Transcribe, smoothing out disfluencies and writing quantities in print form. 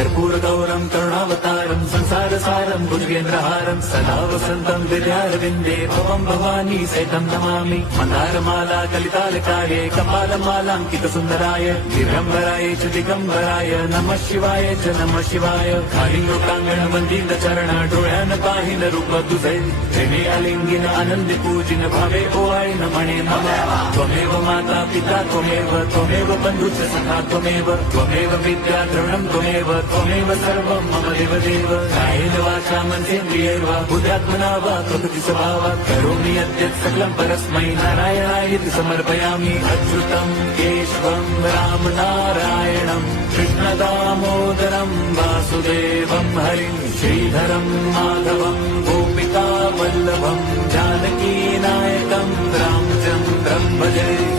कर्पूरगौरं करुणावतारं संसारसारं भुजगेन्द्रहारं सदा वसन्तं हृदयारविन्दे भवं भवानी सहितं नमामि। मन्दारमाला कलितालकाये कपालमालाङ्कितसुन्दराय दिगम्बराय च दिगम्बराय नमः शिवाय च नमः शिवाय। कालिंगोटांगण वंदित चरण डोळ्यान पाहिन रूप तुझे प्रेमे अलिंगिन आनंदी पूजिन भावे ओवाळीन म्हणे नमः। त्वमेव माता पिता त्वमेव बंधुश्च सखा त्वमेव विद्या द्रविणं त्वमेव सर्वं मम देवदेव। कायेन वाचा मनसेन्द्रियैर्वा बुद्ध्यात्मना वा प्रकृति स्वभावात् करोमि यद्यत् सकलं परस्मै नारायणायेति समर्पयामि। अच्युतं केशवं राम नारायणं कृष्णदामोदरं वासुदेवं हरिं श्रीधरं माधवं गोपिका वल्लभं जानकी नायकं रामचन्द्रं भजे।